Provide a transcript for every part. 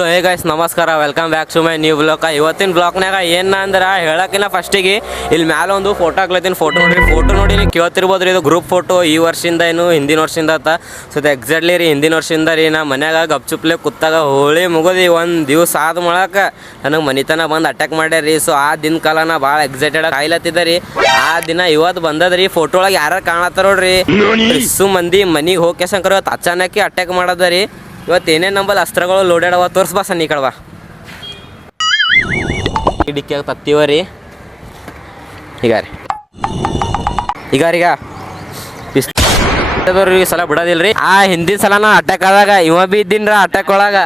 So hey guys ನಮಸ್ಕಾರ, welcome back to my new blog. ಇವತ್ತಿನ ಬ್ಲಾಗ್ನಾಗ ಏನು ಅಂದ್ರೆ ಹೇಳಕ್ಕಿಲ್ಲ ಫಸ್ಟಿಗೆ ಇಲ್ಲಿ ಮ್ಯಾಲೆ ಒಂದು ಫೋಟೋ ಹಾಕ್ಲತ್ತೀನಿ. ಫೋಟೋ ನೋಡಿ ನೀವು ಕೇಳ್ತಿರ್ಬೋದು ರೀ, ಇದು ಗ್ರೂಪ್ ಫೋಟೋ ಈ ವರ್ಷದಿಂದ ಏನು ಹಿಂದಿನ ವರ್ಷದಿಂದ ಆತ. ಸೊ ಇದು ಎಕ್ಸಾಕ್ಟ್ಲಿ ರೀ ಹಿಂದಿನ ವರ್ಷದಿಂದ ರೀ. ನಾ ಮನ್ಯಾಗ ಗಪ್ಚುಪ್ಲೆ ಕುತ್ತಾಗ ಹೋಳಿ ಮುಗೋದಿ ಒಂದು ದಿವಸ ಆದ ಮೊಳಕ ನನಗೆ ಮನಿತನ ಬಂದು ಅಟ್ಯಾಕ್ ಮಾಡ್ಯಾರ ರೀ. ಸೊ ಆ ದಿನ ಕಾಲ ನಾ ಭಾಳ ಎಕ್ಸೈಟೆಡ್ ಕಾಯ್ಲತ್ತಿದ್ದ ರೀ. ಆ ದಿನ ಇವತ್ತು ಬಂದದ್ರಿ. ಫೋಟೋ ಒಳಗೆ ಯಾರು ಕಾಣತ್ತಾರ ನೋಡ್ರಿ, ಇಷ್ಟು ಮಂದಿ ಮನಿಗೆ ಹೋಗಿ ಶಂಕರ್ ಇವತ್ತು ಅಚಾನಕಿ ಅಟ್ಯಾಕ್ ಮಾಡದ ರೀ. ಇವತ್ತು ಏನೇನು ನಂಬಲ್ಲಿ ಅಸ್ತ್ರಗಳು ಲೋಡೆಡವ ತೋರಿಸ್ಬಾ ಸಣ್ಣ ಈ ಕಡವಾ ಡಿಕ್ಕಿಯಾಗ ತತ್ತೀವ ರೀ. ಈಗ ಪಿಸ್ತೂಲ್ದವ್ರಿಗೆ ಸಲ ಬಿಡೋದಿಲ್ರಿ. ಆ ಹಿಂದಿನ ಸಲ ನಾ ಅಟ್ಯಾಕ್ ಆದಾಗ ಇವ ಬಿ ಇದ್ದೀನ್ರ ಅಟ್ಯಾಕ್ ಒಳಗ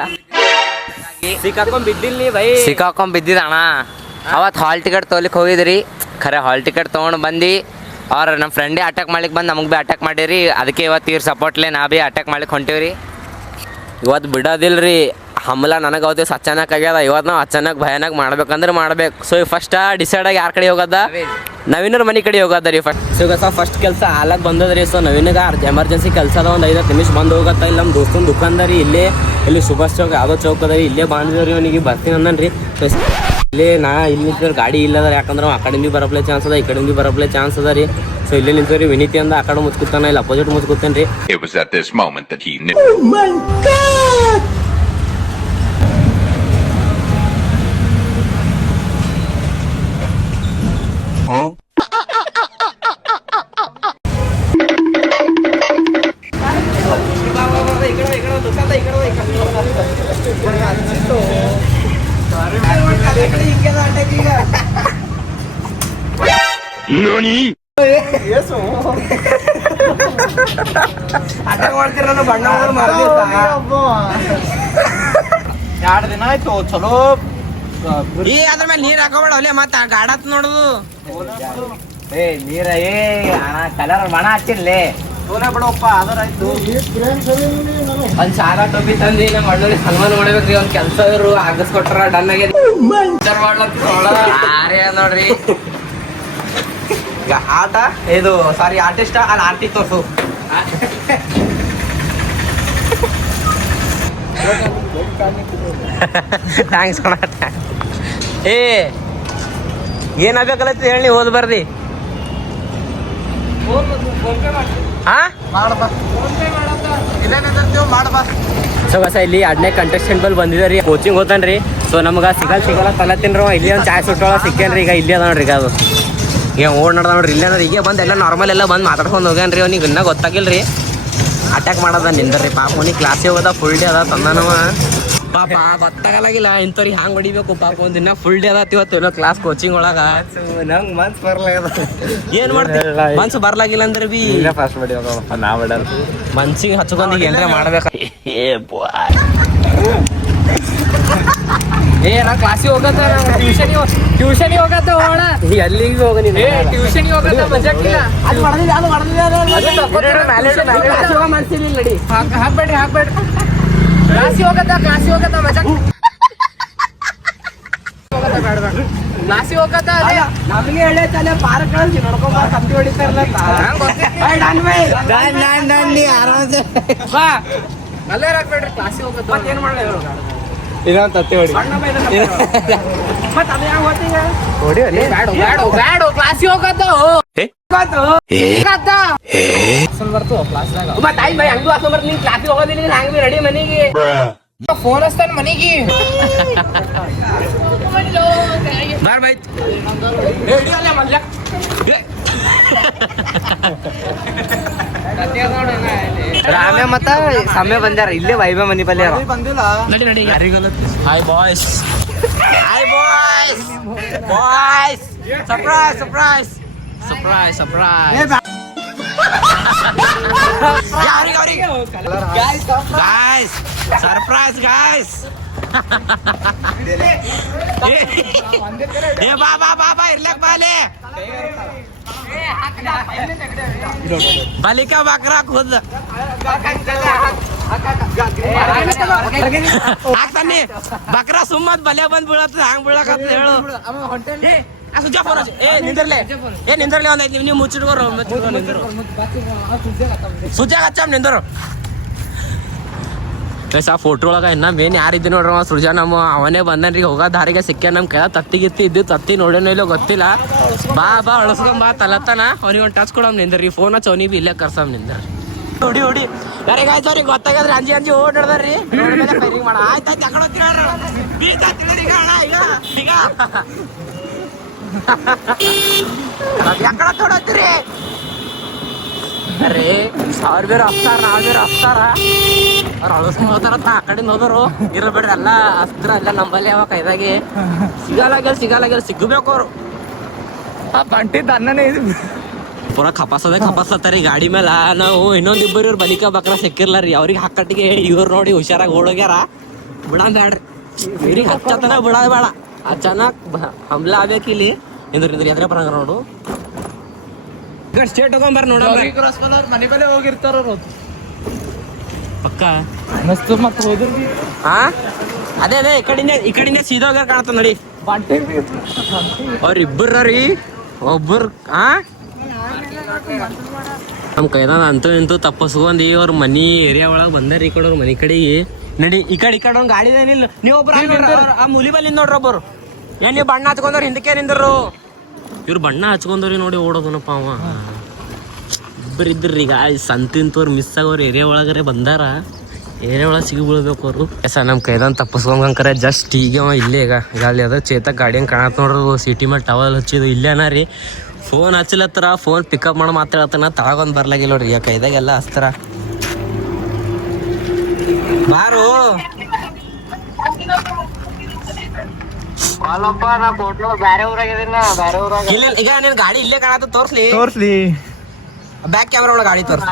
ಸಿಕ್ಕಾಕೊಂಡ್ ಬಿದ್ದಿದ ಅಣ್ಣ. ಅವತ್ತು ಹಾಲ್ ಟಿಕೆಟ್ ತೊಗೊಲಿಕ್ಕೆ ಹೋಗಿದ್ರಿ. ಖರೆ ಹಾಲ್ ಟಿಕೆಟ್ ತೊಗೊಂಡು ಬಂದು ಅವ್ರ ನಮ್ಮ ಫ್ರೆಂಡೇ ಅಟ್ಯಾಕ್ ಮಾಡ್ಲಿಕ್ಕೆ ಬಂದು ನಮಗೆ ಭೀ ಅಟ್ಯಾಕ್ ಮಾಡಿರಿ. ಅದಕ್ಕೆ ಇವತ್ತು ಇವ್ರ ಸಪೋರ್ಟ್ಲೆ ನಾ ಭೀ ಅಟ್ಯಾಕ್ ಮಾಡ್ಲಿಕ್ಕೆ ಹೊಂಟೇವ್ರಿ. ಇವತ್ತು ಬಿಡೋದಿಲ್ಲ ರೀ. ಹಮ್ಲ ನನಗೆ ಅವತ್ತು ಅಚಾನಕ್ ಆಗ್ಯದ. ಇವತ್ತು ನಾವು ಅಚಾನಕ್ ಭಯಾನಕ ಮಾಡ್ಬೇಕಂದ್ರೆ ಮಾಡ್ಬೇಕು. ಸೊ ಫಸ್ಟ್ ಡಿಸೈಡ್ ಆಗಿ ಯಾರ ಕಡೆ ಹೋಗೋದ, ನವೀನರ ಮನೆ ಕಡೆ ಹೋಗೋದ ರೀ. ಫಸ್ಟ್ ಕೆಲಸ ಹಾಲಾಗ ಬಂದದ್ರಿ. ಸೊ ನವೀನಗ ಎಮರ್ಜೆನ್ಸಿ ಕೆಲಸ ಅದ, ಒಂದು 5 ನಿಮಿಷ ಬಂದು ಹೋಗತ್ತ. ಇಲ್ಲಿ ನಮ್ಮ ದೋಸ್ತನ ದುಕಾನ್ದ ರೀ, ಇಲ್ಲಿ ಸುಭಾಷ್ ಚೌಕ್ ಯಾವುದೋ ಚೌಕ್ ಅದ ರೀ, ಇಲ್ಲೇ ಬಂದಿದ್ರಿ. ಅವನಿಗೆ ಬರ್ತೀನಿ ಅಂದನ್ರಿ. ಇಲ್ಲೇ ನಾ ಇಲ್ಲಿ ನಿಂತಿದ್ರೆ ಗಾಡಿ ಇಲ್ಲದ, ಯಾಕಂದ್ರೆ ಆ ಕಡೆ ಬರಪ್ಲೆ ಚಾನ್ಸ್ ಅದ, ಈ ಕಡೆ ಬರಪ್ಲೆ ಚಾನ್ಸ್ ಅದ ರೀ. ಸೊ ಇಲ್ಲೇ ನಿಂತೀವಿ. ವಿನೀತಿ ಅಂದ ಆ ಕಡೆ ಮುಚ್ಕುತ್ತಾನ, ಇಲ್ಲಿ ಅಪೋಸಿಟ್ ಮುಚ್ಕುತ್ತೇನೆ ರೀ. It was at this moment that he knew. Oh my God! Huh? NANI? Attack ಮಾಡ್ತೀರ ನಾನು ಬಣ್ಣ ಎರಡು ದಿನ ಆಯ್ತು. ಚಲೋ ಈ ಅದ್ರ ಮೇಲೆ ನೀರು ಹಾಕೋಬೇಡ ಒಲೆ, ಮತ್ತೆ ಗಾಡತ್ ನೋಡುದು. ನೀರ ಕಲರ್ ಬಣ ಹಚ್ಚಿರ್ಲಿ ಸೋಲ ಬಿಡಪ್ಪ. ಅದರಾಯ್ತು ಒಂದ್ ಸಾಲ ಟೋಪಿ ತಂದಿ ನಮ್ಮ ಅಣ್ಣವ್ರಿಗೆ ಸನ್ಮಾನ ಮಾಡ್ಬೇಕ್ರಿ. ಒಂದ್ ಕೆಲಸ ಇವರು ಆಗಿಸ್ಕೊಟ್ರ ಡನ್ ಆಗ್ಯದ ನೋಡ್ರಿ. ಆಟ ಇದು ಸಾರಿ ಆರ್ಟಿಸ್ಟ್ ಅಲ್ಲಿ ಆರ್ಟಿ ತೋರ್ಸು. ಥ್ಯಾಂಕ್ಸ್ ಕಣ. ಏನಾಗಬೇಕಲ್ಲ ಹೇಳಿ ಓದ್ ಬರ್ದಿ. ಸೊ ಬಸ ಇಲ್ಲಿ 2ನೇ ಕಂಟೆಸ್ಟೆಂಟ್ ಬಲ್ ಬಂದಿದ್ದಾರೆ. ಕೋಚಿಂಗ್ ಹೋತಾನ್ರಿ. ಸೊ ನಮ್ಗೆ ಸಿಗಲ್ಲ ತಲತ್ತಿನ್ರಿ. ಇಲ್ಲಿ ಒಂದು ಚಾಯ್ ಸುಟ್ಟೊಳಗೆ ಸಿಕ್ಕೇನ್ರಿ. ಈಗ ಇಲ್ಲಿ ಅದ ನೋಡ್ರಿ. ಈಗ ಅದು ಈಗ ಓಡ್ ನೋಡ್ದ ನೋಡ್ರಿ. ಇಲ್ಲೇ ನೋಡ್ರಿ, ಈಗ ಬಂದು ಎಲ್ಲ ನಾರ್ಮಲ್ ಎಲ್ಲ ಬಂದು ಮಾತಾಡ್ಕೊಂಡು ಹೋಗ್ಯಾನ್ರಿ. ಅವ್ನಿಗೆ ಇನ್ನೂ ಗೊತ್ತಾಗಿಲ್ರಿ ಅಟ್ಯಾಕ್ ಮಾಡೋದ ನಿಂದ್ರಿ. ಪಾಪ ಅವ್ನಿಗೆ ಕ್ಲಾಸಿಗೆ ಹೋಗೋದ, ಫುಲ್ ಡೇ ಅದ ತಂದನವ. ಪಾಪ ಗೊತ್ತಾಗಲಾಗಿಲ್ಲ ಇಂಥವ್ರಿಗೆ ಹ್ಯಾಂಗೆ ಹೊಡಿಬೇಕು. ಪಾಪ ಒಂದು ದಿನ ಫುಲ್ ಡೇ ಅದ ಇವತ್ತು ಎಲ್ಲ ಕ್ಲಾಸ್ ಕೋಚಿಂಗ್ ಒಳಗ. ನಂಗೆ ಮನ್ಸು ಬರ್ಲಾಗದ. ಏನ್ ಮಾಡ್ತೀವಿ, ಮನ್ಸು ಬರ್ಲಾಗಿಲ್ಲ ಅಂದ್ರೆ ಬಿ ಫಸ್ಟ್ ಬಡಿ ನಾ ಬಿಡಲ್ಲ. ಮನ್ಸಿಗೆ ಹಚ್ಕೊಂಡ್ ಈಗ ಏನ್ರ ಮಾಡ್ಬೇಕ. ನಾ ಕ್ಲಾಸಿಗೆ ಹೋಗತ್ತ, ಟ್ಯೂಷನಿಗೆ ಹೋಗತ್ತ. ಹೋಗೋಣ ಎಲ್ಲಿಗೆ ಹೋಗ ನೀನು. ಟ್ಯೂಷನಿಗೆ ಹೋಗತ್ತ. ಬಜೆಟ್ ಇಲ್ಲ. ಮಾಡ್ತೀನಿ ನಡಿ. ಹಾಕ್ಬೇಡ್ರಿ ಕ್ಲಾಸಿಗೆ ಹೋಗತ್ತ ಬಜೆಟ್ ಕ್ಲಾಸಿಗೆ ಹೋಗತ್ತ. ನಮಗೆ ಹೇಳೈತಲ್ಲ ಪಾರ್ಕ್ ಕಳಿಸಿ ನೋಡ್ಕೊಂಬ, ಕಂಪಿ ಹೊಡಿತಾರಲ್ಲ. ಬಾ ಅಲ್ಲೇ ಹಾಕ್ಬೇಡ್ರಿ. ಕ್ಲಾಸಿಗೆ ಹೋಗತ್ತ. ಏನ್ ಮಾಡ್ಲಿ ಇದೊಂದು ತತ್ತಿ ಹೊಡಿ. ಮತ್ತೆ ಅದು ಯಾವ ಹೊತ್ತಿಗೆ ಹೊಡಿ ಬ್ಯಾಡ ಕ್ಲಾಸಿಗೆ ಹೋಗತ್ತ. ಬರ್ತು ಕ್ಲಾಸ್ನಾಗ ಮತ್ತೆ ಆಯ್ತು ಬೈ ಹಂಗೂ ಹಾಕೊಂಡ್ ಬರ್ತೀನಿ. ಕ್ಲಾಸಿಗೆ ಹೋಗೋದಿಲ್ಲ, ಹಂಗೆ ಬಿ ರೆಡಿ ಮನೆಗೆ ಫೋನ್ ಹಚ್ತಾನ ಮನೆಗೆ. ಬಾರ್ ಬೈ ರಾಮ್ಯ ಮತ್ತ ಸಮಯ ಬಂದ್ಯಾರ. ಇಲ್ಲೇ ವೈಭವ ಮನಿ ಬಲ್ಲಿ ಬಂದಿಲ್ಲ. ನಡಿ ನಡಿ. Hi boys, hi boys, boys. Surprise surprise surprise surprise. ಯಾರಿಗೆ ಅವ್ರಿಗೆ ಗಾಯ್ಸ್ ಸರ್ಪ್ರೈಸ್ ಗಾಯ್ಸ್. ಏ ಬಾ ಬಾ ಬಾ ಬಾ ಇರ್ಲಕ್ ಬಾಲೆ ಬಾಲಿಕಾ ಬಕ್ರಾ ಖುದ್ ಹಾಕ್ತಾನೆ. ಬಕ್ರಾ ಸುಮ್ಮತ್ ಬಲೆ ಬಂದ್ ಬೀಳತ್ತ. ಹಂಗ್ ಬೀಳಕತ್ತ ಹೇಳು. ನಿಂದಿರ್ಲೆ ಒಂದ್ 5 ನೀವು ಮುಚ್ಚಿಡ್ಕೋರು. ಸುಜ್ಜಾಗ ಹಚ್ಚಮ್ ನಿಂದರು. ಪ್ಲಸ್ ಆ ಫೋಟೋ ಒಳಗೆ ಇನ್ನ ಮೇನ್ ಯಾರಿದ್ದು ನೋಡ್ರಿ ಅವ ಸೃಜನ್ ನಮ್ಮ ಅವನೇ ಬಂದನ್ರಿ ಹೋಗೋ ದಾರಿಗೆ ಸಿಕ್ಕ ನಮ್ಮ ಕೈ ತತ್ತಿಗಿತ್ತಿ ಇದ್ದು ತತ್ತಿ ನೋಡೋಣ ಇಲ್ಲೋ ಗೊತ್ತಿಲ್ಲ. ಬಾ ಅಳಸ್ಕೊಂಬಾ ತಲತ್ತಾನ ಅವ್ನಿಗೆ ಒಂದು ಟಚ್ ಕೊಡಮ್ ನಿಂದ್ರಿ ಫೋನ್ ಹಚ್ಚ ಅವ್ನಿಗೆ ಇಲ್ಲೇ ಕರ್ಸಮ್ ನಿಂದ್ರ ಹೊಡಿ ಯಾರಿಗಾಯ್ತು ಅವ್ರಿಗೆ ಗೊತ್ತಾಗದ್ರಿ ಅಂಜಿ ಓಡಾಡ್ದಾರ್ರಿ ಫೈರಿಂಗ್ ಮಾಡ ಆಯ್ತು ಅಕಡೆ ಈಗ ಎಕಡೆ ತೊಡತ್ರಿ ಅರೇ ಅವ್ರ ಬೇರೆ ಹಸ್ತಾರ ನಾವ್ ಬೇರೆ ಹಸ್ತಾರ ಅವ್ರು ಅಳಸ್ಕೊಂಡ್ ಹೋಗ್ತಾರ ಆ ಕಡೆಯಿಂದ ಹೋದರು ಇರಬೇಡ್ರಿ ಎಲ್ಲ ಅಸ್ತ್ರ ಎಲ್ಲ ನಂಬಲ್ಲಿ ಅವ ಕೈದಾಗೆ ಸಿಗಲಾಗ್ಯಾರ ಸಿಗಬೇಕು ಅವ್ರು ಬಂಟಿದ್ದ ಅನ್ನನೇ ಇದು ಪೂರ ಖಪಾಸತ್ತಾರಿ ಗಾಡಿ ಮೇಲೆ. ನಾವು ಇನ್ನೊಂದಿಬ್ಬರು ಇವ್ರು ಬಲಿಕ ಬಕ್ರ ಸಿಕ್ಕಿರ್ಲ ರೀ ಅವ್ರಿಗೆ ಹಾಕಟ್ಟಿಗೆ ಇವ್ರು ನೋಡಿ ಹುಷಾರಾಗಿ ಓಡೋಗ್ಯಾರ. ಬಿಡಂಬ್ಯಾಡ್ರಿ ಇವ್ರಿಗೆ ಹಚ್ಚತನ ಬಿಡೋದ್ ಬೇಡ ಅಚಾನಕ್ ಹಮ್ಲಾ ಆಗ್ಬೇಕು ಇಲ್ಲಿ ಇದ್ರ ಎದ್ರೆ ಬರಂಗ ನೋಡು ಸ್ಟೇಟ್ ತಗೊಂಬಾರ ನೋಡ ಮನೆ ಮೇಲೆ ಹೋಗಿರ್ತಾರ ಪಕ್ಕ ಮಸ್ತ್ ಮತ್ತೆ ಹೋದ್ರಿ ಹಾ ಅದೇ ಈ ಕಡೆಯಿಂದ ಸೀದಾ ಹೋಗ್ಯಾರ ಕಾಣತ್ತ ನೋಡಿ ಬಂಟಿ ಅವ್ರಿಬ್ಬರ ರೀ ಒಬ್ಬರು ನಮ್ ಕೈದ ಅಂತೂ ಇಂತೂ ತಪ್ಪಸ್ಕೊಂಡಿ ಅವ್ರ ಮನಿ ಏರಿಯಾ ಒಳಗ್ ಬಂದಾರ ಈ ಕಡೆ ಅವ್ರ ಮನಿ ಕಡೆಗೆ ನಡಿ ಈ ಕಡೆ ಒಂದ್ ಗಾಡಿ ಏನಿಲ್ಲ ನೀವು ಒಬ್ರು ಆ ಮುಲಿ ಬಲ್ಲಿಂದ ನೋಡ್ರಿ ಒಬ್ಬರು ಏನ್ ನೀವು ಬಣ್ಣ ಹಚ್ಕೊಂಡವ್ರು ಹಿಂದಕ್ಕೆ ನಿಂದ್ರು ಇವ್ರು ಬಣ್ಣ ಹಚ್ಕೊಂಡವ್ರಿ ನೋಡಿ ಓಡೋದನಪ್ಪ ಅವ ಇಬ್ಬರು ಇದ್ರಿ ಈಗ ಸಂತಿಂತವ್ರು ಮಿಸ್ ಆಗೋರು ಏರಿಯಾ ಒಳಗರೆ ಬಂದಾರ ಏರಿಯಾ ಒಳಗೆ ಸಿಗಿ ಬೀಳ್ಬೇಕು ಅವರು ಸರ್ ನಮ್ಮ ಕೈದಂತ ತಪ್ಪಿಸ್ಕೊಂಡ್ಕರೆ ಜಸ್ಟ್ ಈಗ ಅವ ಇಲ್ಲೇ ಈಗ ಅಲ್ಲಿ ಅದ ಚೇತಕ್ ಗಾಡಿ ಹಂಗೆ ಕಾಣತ್ ನೋಡ್ರಿ ಸಿಟಿ ಮೇಲೆ ಟವಲ್ ಹಚ್ಚಿದ್ದು ಇಲ್ಲೇನ ರೀ ಫೋನ್ ಹಚ್ಚಲತ್ತರ ಫೋನ್ ಪಿಕಪ್ ಮಾಡಿ ಮಾತಾಡತ್ತನ ತಳಗೊಂದು ಬರ್ಲಾಗಿಲ್ಲ ನೋಡ್ರಿ ಈಗ ಕೈದಾಗೆಲ್ಲ ಹಚ್ತಾರ ಬಾರು ಇಲ್ಲ ಈಗ ನೀನ್ ಗಾಡಿ ಇಲ್ಲೇ ಕಾಣತ್ತ ತೋರ್ಸ್ಲಿ ಬ್ಯಾಕ್ ಕ್ಯಾಮ್ರಾ ಒಳಗೆ ಗಾಡಿ ತೋರ್ಸ್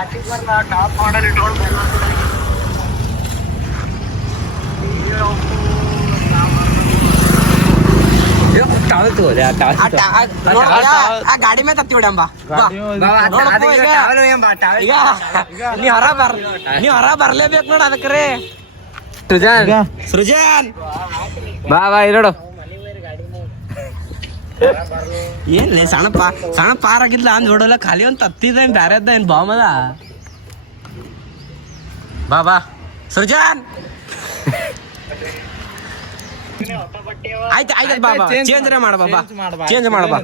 ಆ ಗಾಡಿ ಮೇಲೆ ತತ್ತಿ ಬಿಡಂಬ ನೀವ್ ಹೊರ ಬರ್ಲೇಬೇಕು ನೋಡ ಅದಕ್ರೆ ಸೃಜನ್ ಬಾ ಇರೋಡು ಏನ್ ಸಣ್ಣ ಪಾರ್ ಆಗಿದ್ಲ ಅಂದ್ ನೋಡಲ್ಲ ಖಾಲಿ ಒಂದ್ ತತ್ತಿದ ಏನ್ ಬ್ಯಾರೆದ್ದ ಏನ್ ಬಾಮದ ಬಾ ಸೃಜನ್ ಆಯ್ತು ಬಾಬಾ ಚೇಂಜ್ ಮಾಡಬಾ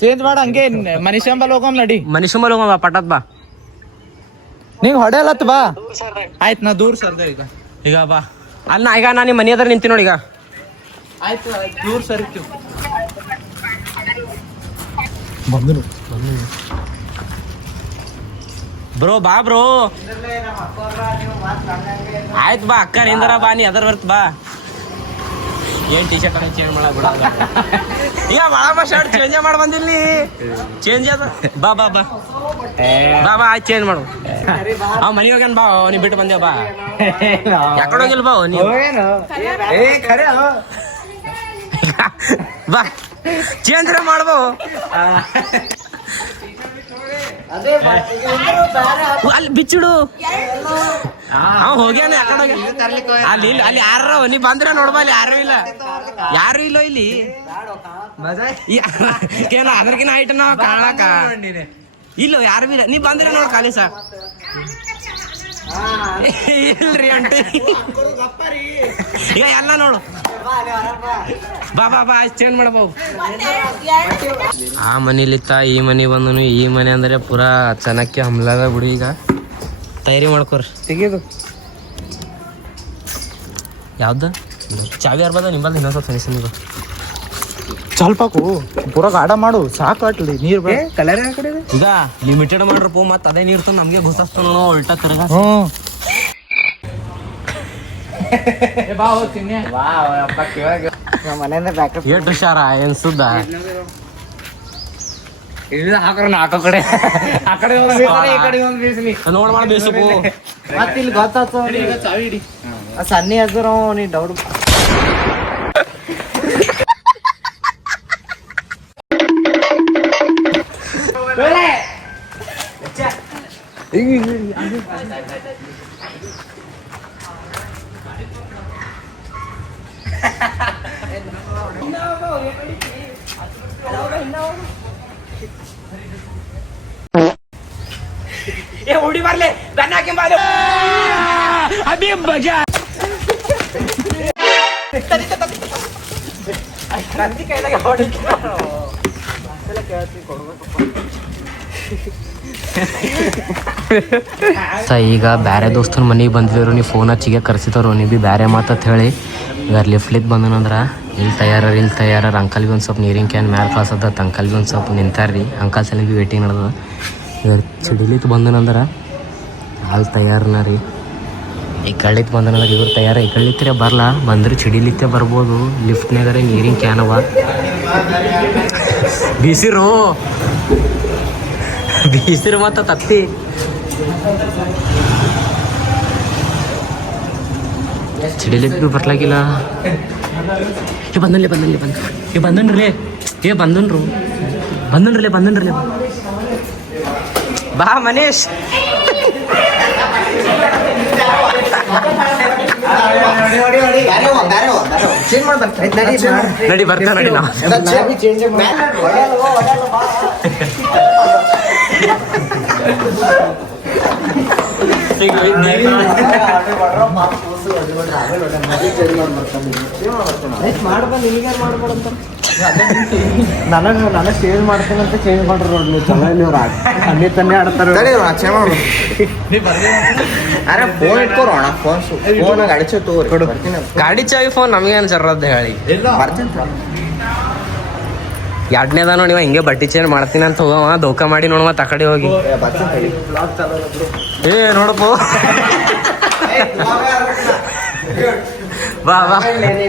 ಚೇಂಜ್ ಮಾಡ ಹಂಗೆ ಮನುಷ್ಯಂಬಲ್ ಹೋಗಮ್ ನಡಿ ಮನುಷ್ಯಂಬಲ್ ಹೋಗಮ್ಮ ಪಟತ್ ಬಾ ನೀವ್ ಹೊಡೆಯಲತ್ ಬಾ ಆಯ್ತು ನಾ ದೂರ ಸರ್ದ ಈಗ ಬಾ ಅಲ್ಲ ಈಗ ನಾನು ನಿಮ್ಮ ಮನೆ ಹತ್ರ ನಿಂತಿ ನೋಡಿ ಈಗ ಆಯ್ತು ದೂರ ಸರಿತೀವಿ ಬ್ರೋ ಆಯ್ತು ಬಾ ಅಕ್ಕ ಹಿಂದರ ಬಾ ನೀ ಅದರ ಬರ್ತ ಬಾ ಏನ್ ಟಿ ಶರ್ಟ್ ಚೇಂಜ್ ಬಿಡ ಈಗ ಮಳ ಶರ್ಟ್ ಚೇಂಜ್ ಮಾಡಿ ಬಂದಿಲ್ಲಿ ಚೇಂಜ್ ಅದ ಬಾ ಆಯ್ತು ಚೇಂಜ್ ಮಾಡು ಮನಿ ಹೋಗ್ಯಾನ ಬಾ ನೀ ಬಿಟ್ಟು ಬಂದೆ ಬಾ ಯಾಕಡೆ ಹೋಗಿಲ್ಲ ಬಾ ನೀವು ಬಾ ಚೇಂಜ್ ಮಾಡ್ಬೋ ಅಲ್ಲಿ ಬಿಚ್ಚಿಡು ಹೋಗ್ಯಾನ ಯಾಕಡೆ ಅಲ್ಲಿ ಯಾರ ನೀ ಬಂದ್ರೆ ನೋಡ್ಬಾ ಅಲ್ಲಿ ಯಾರು ಇಲ್ಲೋ ಇಲ್ಲಿ ಕೇಳ ಅದ್ರಕಿನ ಐಟ ನಾವ್ ಕಾಣಕ ಇಲ್ಲೋ ಯಾರು ಇಲ್ಲ ನೀ ಬಂದ್ರೆ ನೋಡ್ ಖಾಲಿ ಸಾ ಇಲ್ರಿ ಅಂಟಿ ಈಗ ಎಲ್ಲ ನೋಡು ಬಾ ಚೇಂಜ್ ಮಾಡಬಹುದು ಆ ಮನೇಲಿತ್ತ ಈ ಮನೆ ಬಂದನು ಈ ಮನೆ ಅಂದ್ರೆ ಪೂರಾ ಚೆನ್ನಾಗಿ ಹಮ್ಲಾದ ಬಿಡಿ ಈಗ ತಯಾರಿ ಮಾಡ್ಕೋರಿ ತೆಗಿಯೋದು ಯಾವ್ದ ಚಾವಿ ಯಾರು ಬಂದ ನಿಂಬಲ್ ಇನ್ನೊಂದ್ ಸ್ವಲ್ಪ ಸನಿಸನಿಗ ಸ್ವಲ್ಪಕು ಪೂರ ಗಾಡ ಮಾಡು ಸಾಕಾಟ್ಲಿ ನೀರ್ ಕಲರ್ ಕಡೆ ಈಗ ಲಿಮಿಟೆಡ್ ಮಾಡ್ರಪ್ಪ ಮತ್ತ ಅದೇ ನೀರ್ ತಂದು ನಮ್ಗೆ ಗೊತ್ತಾಗ್ತಾನ ಉಲ್ಟಾ ತಿರ್ಗ ಎಷ್ಟು ಹುಷಾರ ಏನ್ ಸುದ್ದ ಹಾಕೋ ಕಡೆ ಆ ಕಡೆ ಈ ಕಡೆ ನೋಡ್ ಮಾಡ ಬೇಸಕು ಮತ್ತೆ ಇಲ್ಲಿ ಗೊತ್ತಾಗ್ತವ ಚಾವಿ ಹಿಡಿ ಸನ್ನಿ ಹಸ್ರ ನೀ ಡೌಟ್ ಉಡಿ ಬರ್ಲೆ ದನ್ನ ಹಾಕಿ ಬಾಲು ಅಭಿ ಮಜಾ ಈಗ ಬೇರೆ ದೋಸ್ತನ ಮನೆಗೆ ಬಂದಿದ್ರು ನೀವು ಫೋನ್ ಹಚ್ಚಿಗೆ ಕರ್ಸಿತವ್ರು ನೀವು ಭೀ ಬೇರೆ ಮಾತತ್ ಹೇಳಿ ಈಗ ಲಿಫ್ಟ್ಲಿದ್ದು ಬಂದನಂದ್ರೆ ಇಲ್ಲಿ ತಯಾರ ಅಂಕಲ್ ಭೀ ಒಂದು ಸ್ವಲ್ಪ ನೀರಿನ ಕ್ಯಾನ್ ಮ್ಯಾಲೆ ಕಳ್ಸದ ಅಂಕಲ್ ಭೀ ಒಂದು ಸ್ವಲ್ಪ ನಿಂತಾರ್ರಿ ಅಂಕಲ್ ಸಲ ಭೀ ವೇಟಿಂಗ್ ನಡೆದ ಈಗ ಚಿಡಿಲಿತ್ತು ಬಂದನಂದ್ರೆ ಅಲ್ಲಿ ತಯಾರನ ರೀ ಈ ಕಳ್ಳಿತ್ತು ಬಂದನಂದ್ರೆ ಇವ್ರು ತಯಾರ ಈ ಕಳ್ಳಿತ್ತರೆ ಬರಲ್ಲ ಬಂದ್ರೆ ಚಿಡಿಲಿತ್ತೆ ಬರ್ಬೋದು ಲಿಫ್ಟ್ನಾಗರೆ ನೀರಿನ ಕ್ಯಾನ್ ಅವ ಬೀಸಿರು ಮತ್ತು ತತ್ತಿ ಚಿಡಿಲಿತ್ ಭೀ ಬರ್ಲಾಗಿಲ್ಲ ಬಂದನ್ರಿ ಬಾ ಮನೇಶ್ ನಡಿ ಬರ್ತಾ ನಡಿ ನಾ ನನಗೆ ಚೇಂಜ್ ಮಾಡ್ತೇನೆ ಅಂತ ಚೇಂಜ್ ಮಾಡ್ರಿ ನೋಡ್ಲಿ ಚಲೋ ಇಲ್ಲಿ ಅವ್ರು ಅಲ್ಲಿ ತನ್ನೇ ಆಡ್ತಾರೆ ಅರೆ ಫೋನ್ ಇಟ್ಕೋರೋಣ ಫೋನ್ ಗಾಡಿ ಚೋ ತೋರಿ ಬರ್ತೀನಿ ಗಾಡಿ ಚಾವಿ ಫೋನ್ ನಮಗೇನು ಜರ್ರದ್ದು ಹೇಳಿ ಬರ್ತೀನಿ ಎರಡನೇದ ನೋಡಿ ಇವ ಹಿಂಗೆ ಬಟ್ಟಿ ಚೇಂಜ್ ಮಾಡ್ತೀನಿ ಅಂತ ಹೋಗವ ದೋಖ ಮಾಡಿ ನೋಡುವ ತಕಡೆ ಹೋಗಿ ಏ ನೋಡಪ್ಪ ಬಾ ಬಾ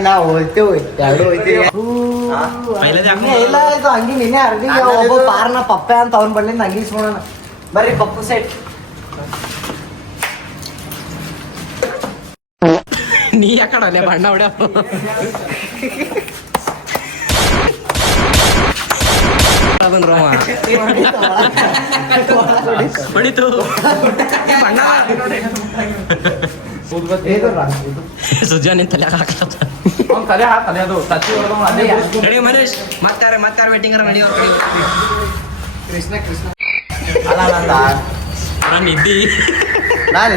ನಾವು ಹೋಗ್ತೇವೆ ಎರಡು ಹೋಗ್ತೀವಿ ಇಲ್ಲ ಇದು ಅಂಗಿ ನಿನ್ನೆ ಅರ್ಧಿಗೆ ಒಬ್ಬ ಪಾರ್ನ ಪಪ್ಪೆ ಅಂತ ಅವ್ನ ಬಳ್ಳಿಂದ ಅಂಗಿ ಇಸ್ಕೊಳೋಣ ಬರ್ರಿ ಪಪ್ಪು ಸೆಟ್ ನೀ ಯಾಕಡೆ ಬಣ್ಣ ಹೊಡ್ಯಪ್ಪ ಹೊಡಿತು ಸುಜಾ ನಿನ್ ತಲೆ ನಡಿ ಮನೇಶ್ ಮತ್ತಾರ ವೇಟಿಂಗ್ ನಡಿ ಕೃಷ್ಣ ನಾನು ಇದ್ದಿ ನಾನು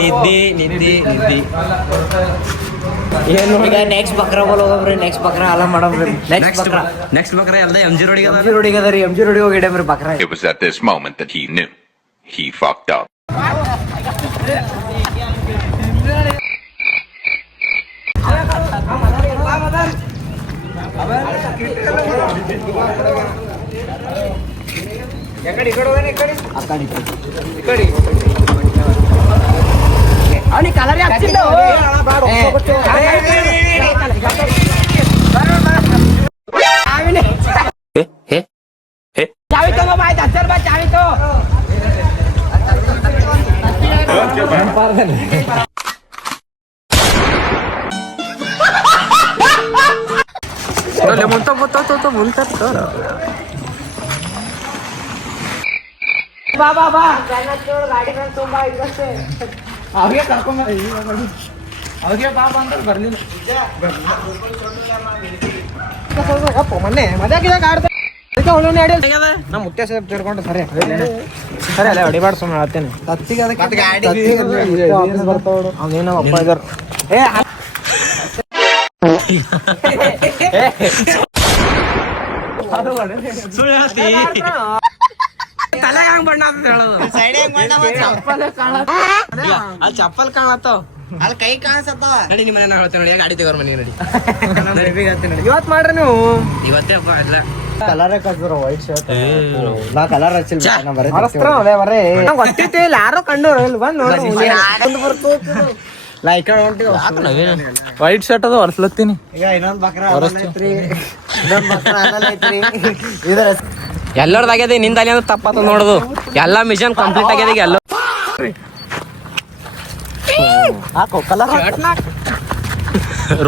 ಇದ್ದೆ ನಿದ್ದಿ ಈಗ ನೆಕ್ಸ್ಟ್ ಬಕ್ರಾ ಬೋಲ್ ಹೋಗ್ರಿ ನೆಕ್ಸ್ಟ್ ಬಕ್ರಾ ಅಲ್ಲ ಮಾಡಮ್ರಿ ನೆಕ್ಸ್ಟ್ ಬಕ್ರ ಎಲ್ಲ ಎಂ ಜಿ ರೋಡಿಗೆ ರೋಡಿಗೆ ಅದ ರೀ ಎಂ ಜಿ ರೋಡಿಗೆ ಹೋಗಿಡಮ್ರಿ ಬಕ್ರಾ It was at this moment that he knew. He fucked up. ಅವನಿಗೆ ಕಲರ್ ಹಾಕ್ತಿದ್ದ ಚಾವಿ ತಗೋ ಆಯ್ತು ಹಚ್ಚರ್ ಬಾ ಚಾವಿ ತೋ ಬಾ ಬಾ ಬಾ ಗಾಡಿ ತುಂಬಾ ಇದ್ರಷ್ಟೇ ಅವ್ರಿಗೆ ಕರ್ಕೊಂಬ ಅವ್ರಿಗೆ ಪಾಪ ಅಂತ ಬರ್ಲಿಲ್ಲ ಮೊನ್ನೆ ಮದ್ಯಾಕಿದಾಗ ಆಡ್ತಾರೆ ನಮ್ಮ ಮುತ್ಯ ಸಾಹೇಬ್ ತಿರ್ಕೊಂಡು ಸರಿ ಸರಿ ಅಲ್ಲ ಹೊಡಿಬಾರ್ದು ಸುಮ್ಮನೆ ಹೇಳ್ತೇನೆ ಅವನೇನೋ ಅಪ್ಪ ಇದಾರ ತಲೆ ಹಂಗ್ ಬಣ್ಣ ಅಂತ ಹೇಳೋದು ಅಲ್ಲಿ ಚಪ್ಪಲ್ ಕಾಣತ್ತವ ಅಲ್ಲಿ ಕೈ ಕಾಣಿಸತ್ತವ ನಡಿ ನಿಮ್ಮ ಮನೆ ಹೇಳ್ತೇನೆ ನೋಡಿ ಗಾಡಿ ತಗೋರ್ ಮನೆ ನಡಿ ಇವತ್ತು ಮಾಡ್ರಿ ನೀವು ಇವತ್ತೇ ಹಬ್ಬ ಇಲ್ಲ ಕಲರ್ ಹಾಕಿದ್ರು ವೈಟ್ ಶರ್ಟ್ ನಾ ಕಲರ್ ಹಚ್ಚಿಲ್ಲ ಗೊತ್ತಿತ್ತು ಇಲ್ಲ ಯಾರೋ ಕಂಡವ್ರು ಇಲ್ಲಿ ಬಂದು ವೈಟ್ ಶರ್ಟ್ ಅದು ಹೊರ್ಸ್ಲತ್ತೀನಿ ಈಗ ಇನ್ನೊಂದ್ ಬಕ್ರಾ ಐತ್ರಿ ಇನ್ನೊಂದ್ ಬಕ್ರಾ ಐತ್ರಿ ಇದರ ಎಲ್ಲರದಾಗ್ಯದ ನಿಂದಲ್ಲಿ ಅಂದ್ರೆ ತಪ್ಪಾತ ನೋಡುದು ಎಲ್ಲ ಮಿಷನ್ ಕಂಪ್ಲೀಟ್ ಆಗ್ಯದ ಈಗ ಎಲ್ಲ ಹಾಕೋ ಕಲರ್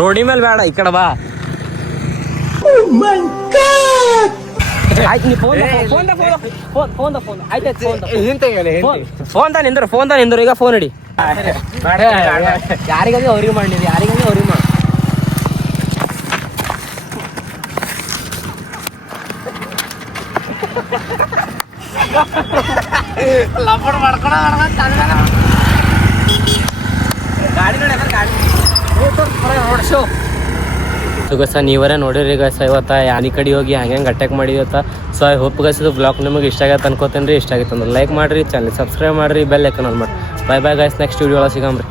ರೋಡಿ ಮೇಲೆ ಬೇಡ ಈ ಕಡೆ ಬಾ ಆಯ್ತು ನೀ ಫೋನ್ ನಿಂದ್ರು ಈಗ ಫೋನ್ ಇಡಿ ಯಾರಿಗಾದ್ರೆ ಅವ್ರಿಗೆ ಮಾಡಿದ್ವಿ ಯಾರಿಗಾದ್ರೆ ಅವ್ರಿಗೆ ಮಾಡಿ ಸೊ ಗೈಸ್ ನೀವರೇ ನೋಡಿರಿ ಗೈಸ್ ಇವತ್ತು ಯಾನಿ ಕಡೆ ಹೋಗಿ ಹಂಗೆ ಅಟ್ಯಾಕ್ ಮಾಡಿದತ್ತ ಸೊ ಐ ಹೋಪ್ ಗೈಸ್ ಇದು ಬ್ಲಾಗ್ ನಿಮಗೆ ಇಷ್ಟ ಆಗತ್ತೆ ಅನ್ಕೋತೇನೆ ರೀ. ಇಷ್ಟ ಆಗಿತ್ತು ಅಂದ್ರೆ ಲೈಕ್ ಮಾಡಿರಿ, ಚಾನಲ್ ಸಬ್ಸ್ಕ್ರೈಬ್ ಮಾಡಿರಿ, ಬೆಲ್ ಐಕನ್ ಆನ್ ಮಾಡಿ. Bye bye guys, next video ಒಳಗೆ ಸಿಗಮ್ರಿ.